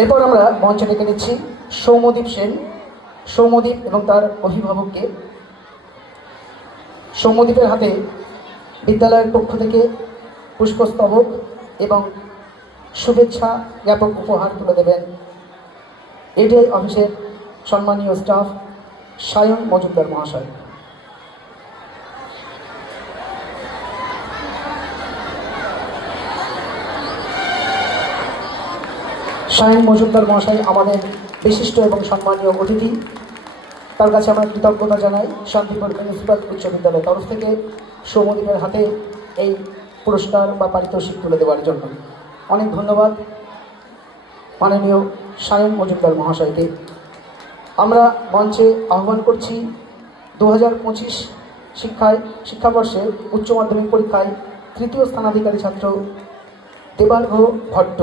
এরপর আমরা মঞ্চে ডেকে নিচ্ছি সৌম্যদীপ সেন, সৌম্যদীপ এবং তার অভিভাবককে। সৌম্যদীপের হাতে বিদ্যালয়ের পক্ষ থেকে পুষ্পস্তবক এবং শুভেচ্ছা জ্ঞাপক উপহার তুলে দেবেন এডিআই অফিসের সম্মানীয় স্টাফ সায়ন মজুমদার মহাশয়। সায়ন মজুমদার মহাশয় আমাদের বিশিষ্ট এবং সম্মানীয় অতিথি, তার কাছে আমরা কৃতজ্ঞতা জানাই শান্তিপুর মিউনিসিপ্যাল উচ্চ বিদ্যালয়ের তরফ থেকে সৌম্যদীপের হাতে এই পুরস্কার বা পারিতোষিক তুলে দেওয়ার জন্য। অনেক ধন্যবাদ মাননীয় সায়ন মজুমদার মহাশয়কে। আমরা মঞ্চে আহ্বান করছি 2025 শিক্ষাবর্ষে উচ্চ মাধ্যমিক পরীক্ষায় তৃতীয় স্থানাধিকারী ছাত্র দেবার্ঘ ভট্ট।